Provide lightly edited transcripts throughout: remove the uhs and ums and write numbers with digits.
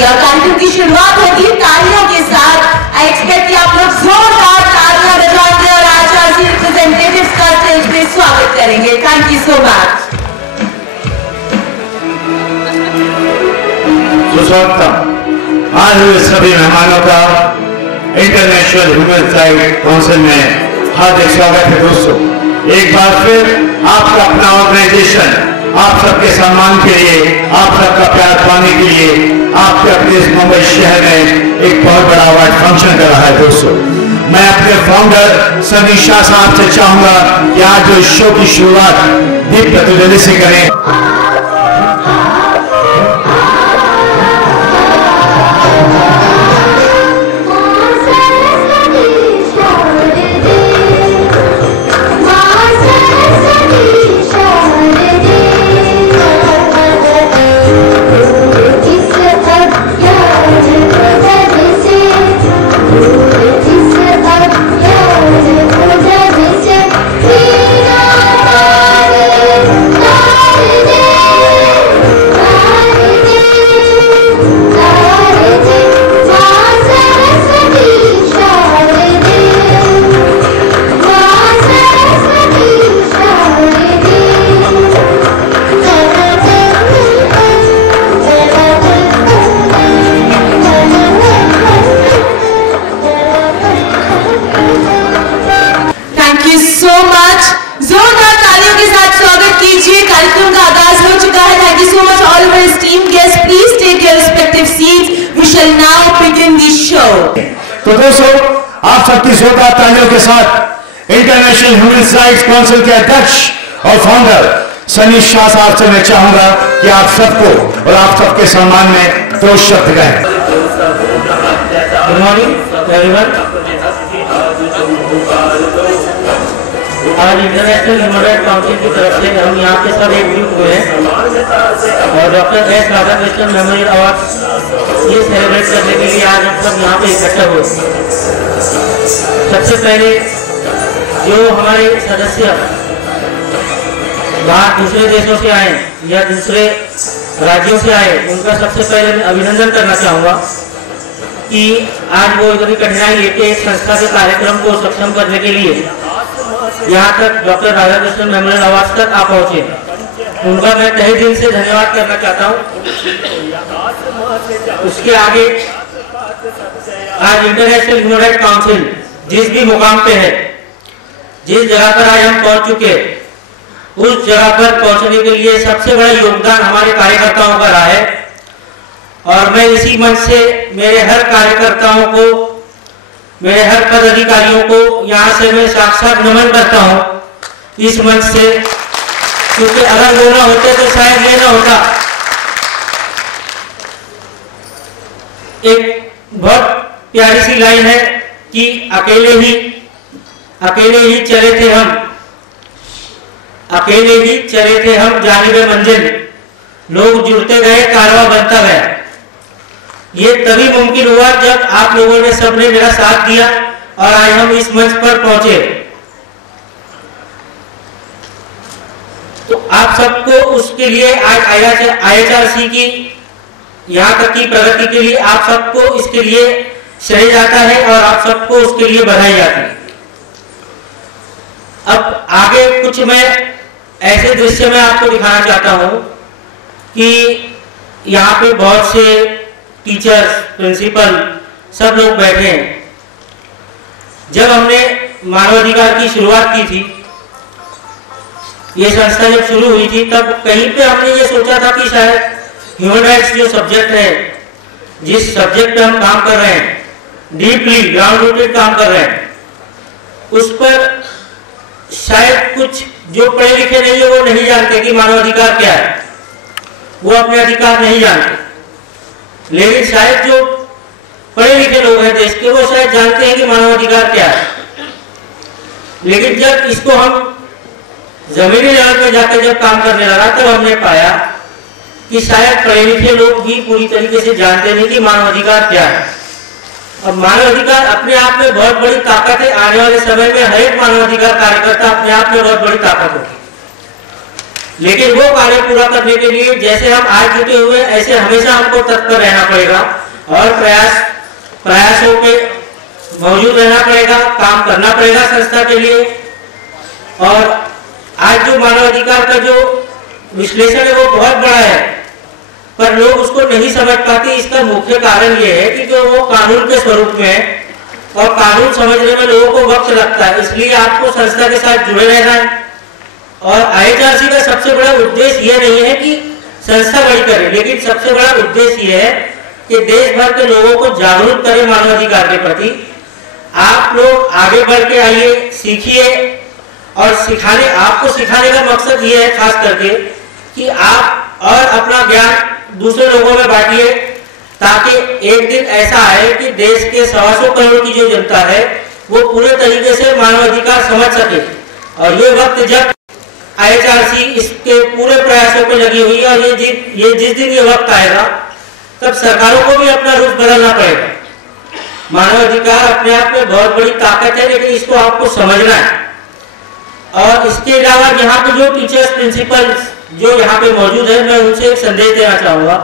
कार्यक्रम की शुरुआत होगी तालियों के साथ। आई एक्सपेक्ट कि आप लोग जोरदार तालियां बजाएंगे और आचार्य रिप्रेजेंटेटिव्स का स्टेज पे स्वागत करेंगे। Thank you so much. सुस्वागतम। आज हुए सभी मेहमानों का इंटरनेशनल ह्यूमन राइट्स काउंसिल में हार्दिक स्वागत है। दोस्तों, एक बार फिर आपका अपना ऑर्गेनाइजेशन आप सबके सम्मान के लिए, आप सबका प्यार पाने के लिए आपके अपने इस मुंबई शहर में एक बहुत बड़ा अवार्ड फंक्शन कर रहा है। दोस्तों, मैं अपने फाउंडर सनी शाह साहब से चाहूंगा कि आज जो शो की शुरुआत दीप प्रज्वलन से करें। तो दोस्तों, आप सबकी जोरदार तालियों के साथ इंटरनेशनल ह्यूमन राइट्स काउंसिल के अध्यक्ष और फाउंडर सनी शाह साहब से मैं चाहूंगा कि आप सबको और आप सबके सम्मान में दो शब्द कहें। Good morning everyone. आज इंटरनेशनल ह्यूमन राइट्स काउंसिल की तरफ से हम यहाँ पे सब एकजुट हुए हैं और doctor S Radhakrishnan memorial award ये सेलिब्रेट करने के लिए आज हम सब यहाँ पे इकट्ठा हुए। सबसे पहले जो हमारे सदस्य बाहर दूसरे देशों से आए या दूसरे राज्यों से आए, उनका सबसे पहले मैं अभिनंदन करना चाहूँगा कि आज वो इतनी कठिनाई लेके संस्था के कार्यक्रम को सक्षम करने के लिए यहाँ तक डॉक्टर राधाकृष्णन मेमोरियल अवार्ड तक आ पहुँचे। उनका मैं तहे दिल से धन्यवाद करना चाहता हूँ। उसके आगे आज इंटरनेशनल ह्यूमन राइट्स काउंसिल जिस भी मुकाम पे है, जिस जगह पर आज हम पहुंच चुके, उस जगह पर पहुंचने के लिए सबसे बड़ा योगदान हमारे कार्यकर्ताओं का रहा है। और मैं इसी मंच से मेरे हर कार्यकर्ताओं को, मेरे हर पदाधिकारियों को यहाँ से मैं साक्षात नमन करता हूँ इस मंच से, क्योंकि अगर वो ना होते तो शायद ये ना होता। एक बहुत प्यारी सी लाइन है कि अकेले ही चले थे हम, अकेले ही चले थे हम जानिबे मंजिल, लोग जुड़ते गए कारवां बनता गया। ये तभी मुमकिन हुआ जब आप लोगों ने सबने मेरा साथ दिया और आज हम इस मंच पर पहुंचे। तो आप सबको उसके लिए आज IHRC की यहाँ तक की प्रगति के लिए आप सबको इसके लिए श्रेय जाता है और आप सबको उसके लिए बधाई जाती है। अब आगे कुछ मैं ऐसे दृश्य में आपको दिखाना चाहता हूँ कि यहाँ पे बहुत से टीचर्स, प्रिंसिपल सब लोग बैठे हैं। जब हमने मानवाधिकार की शुरुआत की थी, ये संस्था जब शुरू हुई थी, तब कहीं पे हमने ये सोचा था कि शायद ह्यूमन राइट्स जो सब्जेक्ट है, जिस सब्जेक्ट पे हम काम कर रहे हैं, डीपली ग्राउंड रूटेड काम कर रहे हैं, उस पर शायद कुछ जो पढ़े लिखे नहीं है वो नहीं जानते कि मानवाधिकार क्या है, वो अपने अधिकार नहीं जानते। लेकिन शायद जो पढ़े लिखे लोग हैं देश के, वो शायद जानते हैं कि मानवाधिकार क्या है। लेकिन जब इसको हम जमीनी लेवल पे जाकर जब काम करने लगा, तब हमने पाया कि शायद पढ़े लिखे लोग भी पूरी तरीके से जानते नहीं कि मानवाधिकार क्या है। अब मानवाधिकार अपने आप में बहुत बड़ी ताकत है। आने वाले समय में हर एक मानवाधिकार कार्यकर्ता अपने आप में बहुत बड़ी ताकत होगी। लेकिन वो कार्य पूरा करने के लिए जैसे हम आज जुटे हुए ऐसे हमेशा हमको तत्पर रहना पड़ेगा और प्रयासों पे मौजूद रहना पड़ेगा, काम करना पड़ेगा संस्था के लिए। और आज जो मानवाधिकार का जो विश्लेषण है वो बहुत बड़ा है, पर लोग उसको नहीं समझ पाते। इसका मुख्य कारण ये है कि जो वो कानून के स्वरूप में है और कानून समझने में लोगों को वक्त लगता है, इसलिए आपको संस्था के साथ जुड़े रहना है। और IHRC का सबसे बड़ा उद्देश्य यह नहीं है कि संस्था बड़ी करे, लेकिन सबसे बड़ा उद्देश्य यह है कि देश भर के लोगों को जागरूक करें मानवाधिकार के प्रति। आप लोग आगे बढ़ के आइए, सीखिए और आपको सिखाने का मकसद ये है खास करके कि आप और अपना ज्ञान दूसरे लोगों में बांटिए, ताकि एक दिन ऐसा आए कि देश के 125 करोड़ की जो जनता है वो पूरे तरीके से मानवाधिकार समझ सके। और ये वक्त जब IHRC इसके पूरे प्रयासों पे लगी हुई है और ये जिस दिन ये वक्त आएगा तब सरकारों को भी अपना रुख बदलना पड़ेगा। मानवाधिकार अपने आप में बहुत बड़ी ताकत है, लेकिन इसको आपको समझना है। और इसके अलावा यहाँ पे जो टीचर्स प्रिंसिपल जो यहाँ पे मौजूद है, मैं उनसे एक संदेश देना चाहूँगा।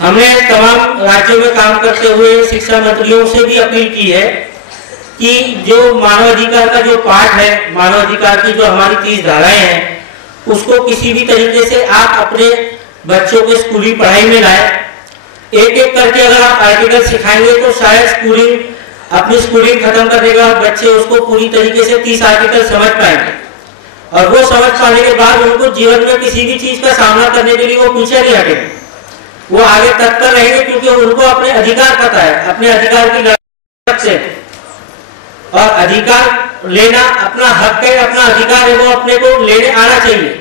हमने तमाम राज्यों में काम करते हुए शिक्षा मंत्रियों से भी अपील की है कि जो मानवाधिकार का जो पाठ है, मानवाधिकार की जो हमारी 30 धाराएं हैं, उसको किसी भी तरीके से आप अपने बच्चों के स्कूली पढ़ाई में लाए। एक एक करके अगर आप आर्टिकल सिखाएंगे तो शायद अपनी स्कूलिंग खत्म करने के बाद बच्चे उसको पूरी तरीके से 30 आर्टिकल समझ पाएंगे। और वो समझ पाने के बाद उनको जीवन में किसी भी चीज का सामना करने के लिए वो पीछे नहीं हटेंगे, वो आगे तत्पर रहेंगे, क्योंकि उनको अपने अधिकार पता है, अपने अधिकार की लड़ाई से। और अधिकार लेना अपना हक है, अपना अधिकार है, वो अपने को लेने आना चाहिए।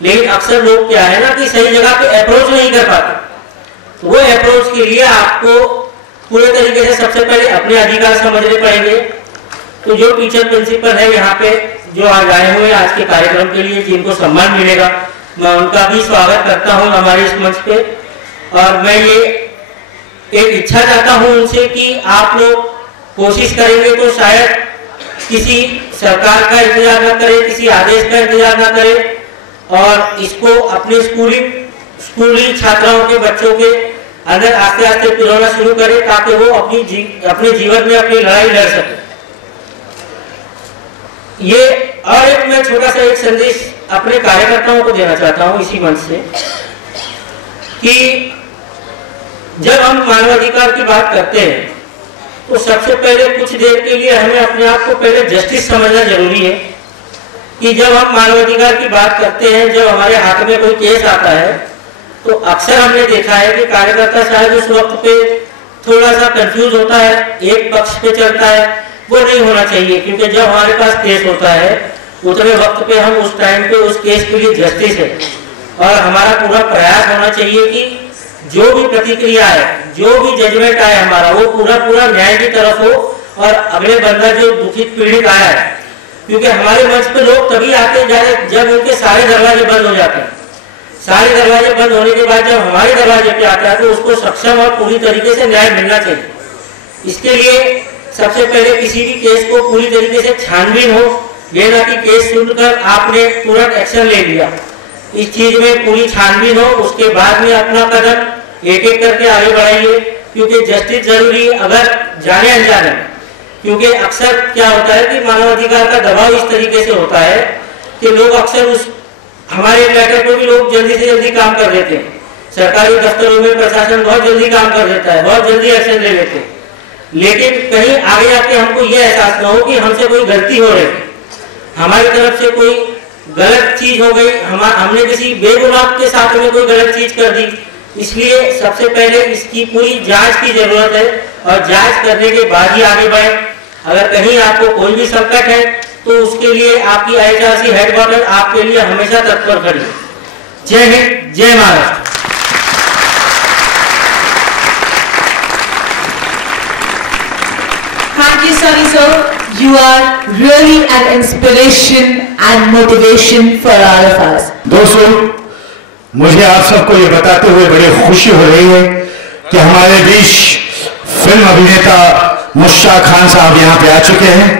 लेकिन अक्सर लोग क्या है ना कि सही जगह पे अप्रोच नहीं कर पाते। वो अप्रोच के लिए आपको पूरे तरीके से सबसे पहले अपने अधिकार समझने पड़ेंगे। तो जो टीचर प्रिंसिपल है यहाँ पे जो आज आए हुए आज के कार्यक्रम के लिए, जिनको सम्मान मिलेगा, मैं उनका भी स्वागत करता हूँ हमारे इस मंच पे। और मैं ये एक इच्छा चाहता हूँ उनसे कि आप लोग कोशिश करेंगे तो शायद किसी सरकार का इंतजार न करें, किसी आदेश का इंतजार न करें, और इसको अपने स्कूली छात्राओं के बच्चों के अंदर आस्ते आस्ते पिरोना शुरू करें, ताकि वो अपने जीवन में अपनी लड़ाई लड़ सके। ये और एक मैं छोटा सा एक संदेश अपने कार्यकर्ताओं को देना चाहता हूं इसी मंच से कि जब हम मानवाधिकार की बात करते हैं तो सबसे पहले कुछ देर के लिए हमें अपने आप को पहले जस्टिस समझना जरूरी है। कि जब हम मानवाधिकार की बात करते हैं, जब हमारे हाथ में कोई केस आता है, तो अक्सर हमने देखा है कि कार्यकर्ता शायद उस वक्त पे थोड़ा सा कंफ्यूज होता है, एक पक्ष पे चलता है। वो नहीं होना चाहिए, क्योंकि जब हमारे पास केस होता है उतने वक्त पे हम उस टाइम पे उस केस के लिए जस्टिस है, और हमारा पूरा प्रयास होना चाहिए कि जो भी प्रतिक्रिया है, जो भी जजमेंट आए हमारा, वो पूरा न्याय की तरफ हो और अगले बंदा जो दुखित पीड़ित आया है। क्योंकि हमारे मंच पे लोग तभी आते हैं जब उनके सारे दरवाजे बंद हो जाते हैं। सारे दरवाजे बंद होने के बाद जब हमारे दरवाजे पे आता है तो उसको सक्षम और पूरी तरीके से न्याय मिलना चाहिए। इसके लिए सबसे पहले किसी भी केस को पूरी तरीके से छानबीन हो, ये ना कि केस सुनकर आपने तुरंत एक्शन ले लिया। इस चीज में पूरी छानबीन हो, उसके बाद में अपना कदम एक एक करके आगे बढ़ाइए, क्योंकि जस्टिस जरूरी है अगर जाने अनजाने। क्योंकि अक्सर क्या होता है कि मानवाधिकार का दबाव इस तरीके से होता है कि लोग अक्सर हमारे मैटर पर भी लोग जल्दी से जल्दी काम कर लेते हैं। सरकारी दफ्तरों में प्रशासन बहुत जल्दी काम कर देता है, बहुत जल्दी एक्शन ले लेते हैं, लेकिन कहीं आगे आके हमको यह एहसास न हो कि हमसे कोई गलती हो रही है, हमारी तरफ से कोई गलत चीज हो गई, हमने किसी बेगुनाह के साथ में कोई गलत चीज कर दी। इसलिए सबसे पहले इसकी पूरी जांच की जरूरत है, और जांच करने के बाद ही आगे बढ़े। अगर कहीं आपको कोई भी संकट है तो उसके लिए आपकी IHRC हेडक्वार्टर आपके लिए हमेशा तत्पर खड़ी। जय हिंद, जय Maharashtra. Thank you, Sunny sir. You are really an inspiration and motivation for all of us. दोस्तों, मुझे आप सबको ये बताते हुए बड़ी खुशी हो रही है कि हमारे बीच फिल्म अभिनेता मुश्ताक खान साहब यहाँ पे आ चुके हैं।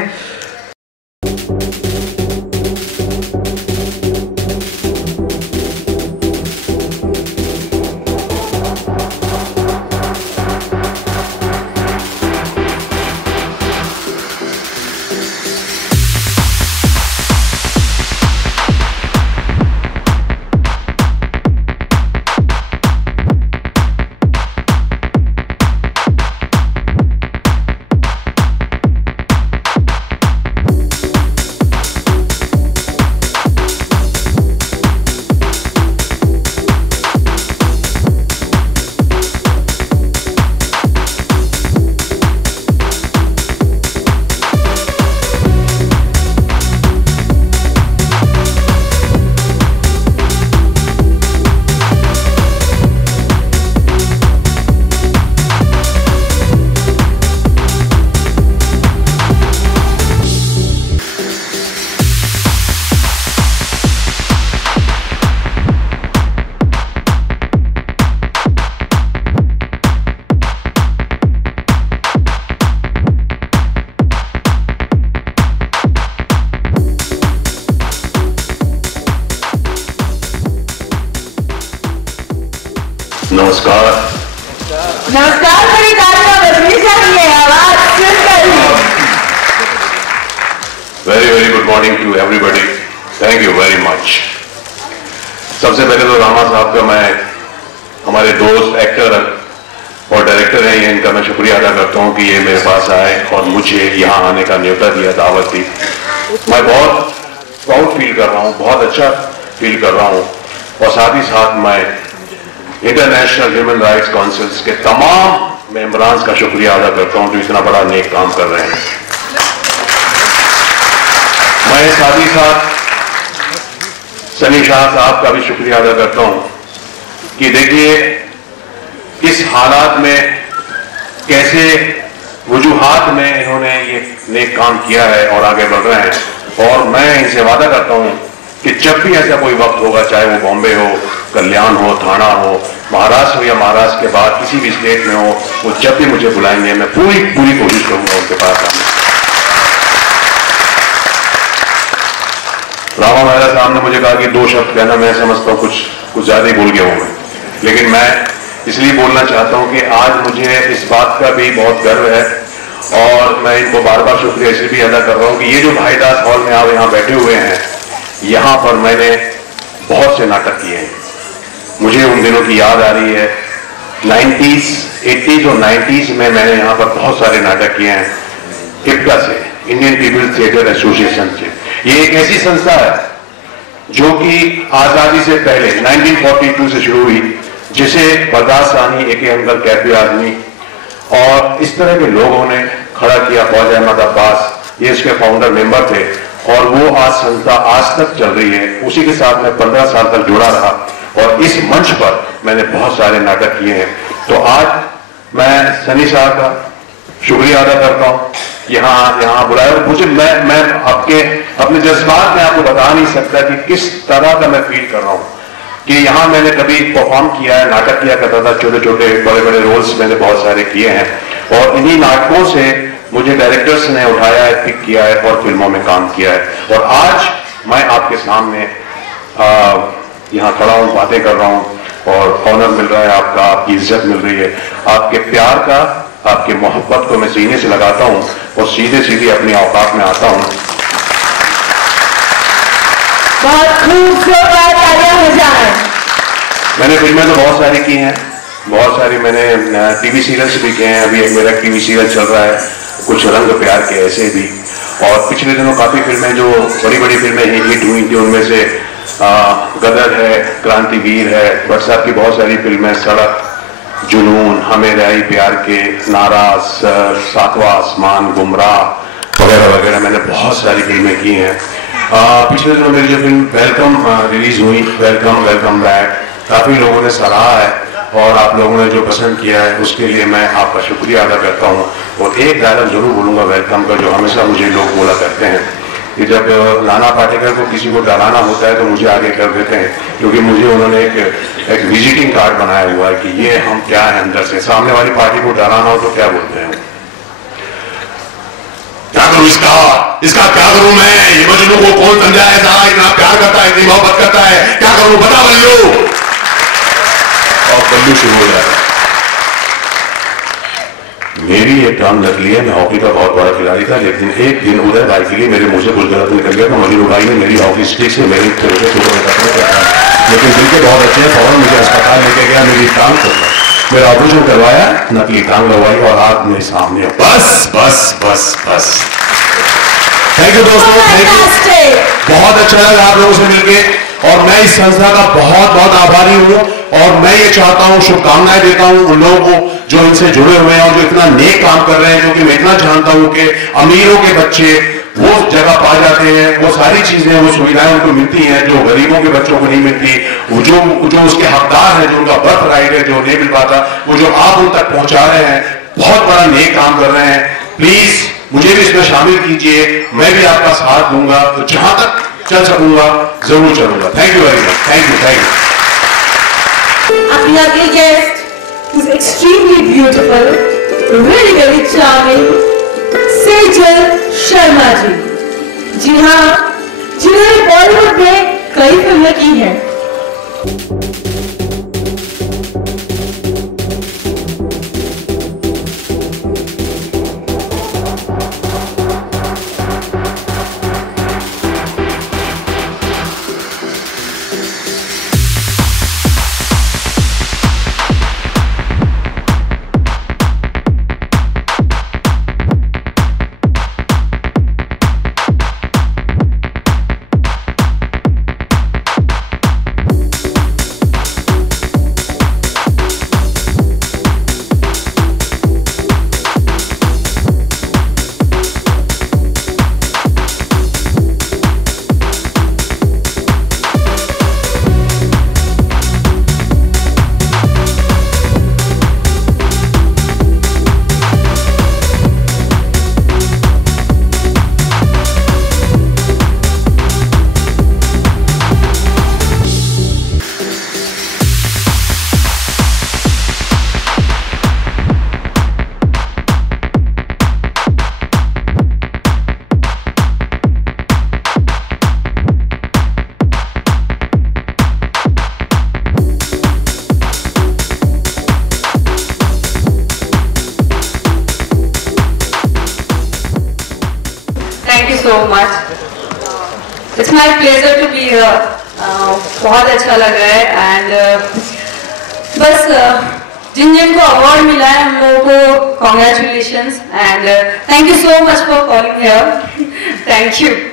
नमस्कार, मेरी तालियां बजनी चाहिए, आवाज सुनकर ही। Very good morning to everybody, thank you very much. सबसे पहले तो रामा साहब का मैं, हमारे दोस्त एक्टर और डायरेक्टर हैं, इनका मैं शुक्रिया अदा करता हूं कि ये मेरे पास आए और मुझे यहाँ आने का न्योता दिया, दावत दी। मैं बहुत प्राउड फील कर रहा हूँ, बहुत अच्छा फील कर रहा हूँ। और साथ ही साथ मैं इंटरनेशनल ह्यूमन राइट्स काउंसिल्स के तमाम मेंबरान का शुक्रिया अदा करता हूँ जो इतना बड़ा नेक काम कर रहे हैं। मैं साथ ही साथ सनी शाह साहब का भी शुक्रिया अदा करता हूँ कि देखिए इस हालात में कैसे वजूहात में इन्होंने ये नेक काम किया है और आगे बढ़ रहे हैं। और मैं इनसे वादा करता हूँ कि जब भी ऐसा कोई वक्त होगा, चाहे वो बॉम्बे हो, कल्याण हो, थाना हो, महाराष्ट्र हो या महाराष्ट्र के बाद किसी भी स्टेट में हो, वो जब भी मुझे बुलाएंगे मैं पूरी कोशिश करूंगा उनके पास आने। रामा मेहरा साहब ने मुझे कहा कि 2 शब्द कहना, मैं समझता हूँ कुछ ज्यादा ही बोल गया हूं मैं, लेकिन मैं इसलिए बोलना चाहता हूं कि आज मुझे इस बात का भी बहुत गर्व है और मैं इनको बार बार शुक्रिया इसलिए भी अदा कर रहा हूं कि ये जो भाईदास हॉल में आप यहाँ बैठे हुए हैं, यहाँ पर मैंने बहुत से नाटक किए हैं। मुझे उन दिनों की याद आ रही है, 90s, 80s और 90s में मैंने यहाँ पर बहुत सारे नाटक किए हैं इप्का से, इंडियन पीपल्स थिएटर एसोसिएशन से। ये एक ऐसी संस्था है जो कि आजादी से पहले 1942 से शुरू हुई, जिसे बर्दाश्त सानी, एक अंकल कैफी आदमी और इस तरह के लोगों ने खड़ा किया। ख्वाजा अहमद अब्बास ये इसके फाउंडर मेंबर थे और वो आज संस्था आज तक चल रही है। उसी के साथ मैं 15 साल तक जुड़ा रहा और इस मंच पर मैंने बहुत सारे नाटक किए हैं। तो आज मैं सनी साहब का शुक्रिया अदा करता हूँ, यहाँ बुलाया। मुझे मैं अपने जज्बात में आपको बता नहीं सकता कि किस तरह का मैं फील कर रहा हूँ कि यहाँ मैंने कभी परफॉर्म किया है, नाटक किया करता था, छोटे छोटे बड़े बड़े रोल्स मैंने बहुत सारे किए हैं और इन्हीं नाटकों से मुझे डायरेक्टर्स ने उठाया है, पिक किया है और फिल्मों में काम किया है। और आज मैं आपके सामने यहाँ खड़ा हूँ, बातें कर रहा हूँ और ऑनर मिल रहा है आपका, आपकी इज्जत मिल रही है, आपके प्यार का, आपके मोहब्बत को मैं सीने से लगाता हूँ और सीधे सीधे अपनी औकात में आता हूँ। बहुत खूबसूरत तालियां हो जाए। मैंने फिल्में तो बहुत सारी की हैं, बहुत सारी मैंने टीवी सीरियल्स भी किए हैं। अभी एक मेरा टीवी सीरियल चल रहा है, कुछ रंग प्यार के ऐसे भी। और पिछले दिनों काफी फिल्में जो बड़ी बड़ी फिल्में हिट हुई थी, उनमें से गदर है, क्रांतिवीर है, भट्ट साहब की बहुत सारी फिल्में, सड़क, जुनून, हमें रही प्यार के, नाराज, सातवां आसमान, गुमराह वगैरह वगैरह, मैंने बहुत सारी फिल्में की हैं। पिछले दिनों मेरी जो फिल्म वेलकम रिलीज हुई, वेलकम बैक, काफी लोगों ने सराहा है और आप लोगों ने जो पसंद किया है उसके लिए मैं आपका शुक्रिया अदा करता हूँ। और एक डायलॉग जरूर बोलूंगा वेलकम का, जो हमेशा मुझे लोग बोला करते हैं कि जब नाना पाटेकर को किसी को डराना होता है तो मुझे आगे कर देते हैं, क्योंकि मुझे उन्होंने एक विजिटिंग कार्ड बनाया हुआ है कि ये हम क्या है अंदर से। सामने वाली पार्टी को डराना हो तो क्या बोलते हैं, क्या करूं इसका क्या करूं मैं, ये मजनू को कौन समझाए, इतना प्यार करता है, इतनी मोहब्बत करता है, क्या करूं बता बल्लू। और बल्लू शुरू हो जाता है। मेरी एक टर्म नकली है, मैं हॉकी का बहुत बड़ा खिलाड़ी था, लेकिन एक दिन उदय भाई के लिए मेरे मुंह से कुछ गलत निकल गया। तो मजीद भाई ने मेरी हॉकी स्टिक से मेरी लेकिन दिल के बहुत अच्छे हैं, फौरन मुझे अस्पताल लेके गया, मेरी टांग मेरा ऑपरेशन करवाया, नकली टांग लगवाई और आज मेरे सामने। बस थैंक यू दोस्तों, बहुत अच्छा लगा आप लोगों से मिलके और मैं इस संस्था का बहुत बहुत आभारी हूँ। और मैं ये चाहता हूँ, शुभकामनाएं देता हूँ उन लोगों को जो इनसे जुड़े हुए हैं और जो इतना नेक काम कर रहे हैं, क्योंकि मैं इतना जानता हूँ कि अमीरों के बच्चे वो जगह पा जाते हैं, वो सारी चीजें, वो सुविधाएं उनको मिलती हैं जो गरीबों के बच्चों को नहीं मिलती। वो जो उसके हकदार हैं, जो उनका बर्थ राइट है, जो नहीं मिल पाता, वो जो आप उन तक पहुंचा रहे हैं, बहुत बड़ा नेक काम कर रहे हैं। प्लीज मुझे भी इसमें शामिल कीजिए, मैं भी आपका साथ दूंगा, तो जहां तक चल सकूंगा जरूर चलूंगा। Thank you very much, thank you. Our lucky guest is extremely beautiful, really very charming, Sejal Sharma ji. जी हाँ, जिन्होंने बॉलीवुड में कई फिल्में की हैं। so much. It's my pleasure to be here. बहुत अच्छा लग रहा है and बस जिन जिन को अवार्ड मिला है हम लोगों को congratulations and thank you so much for calling here. Thank you.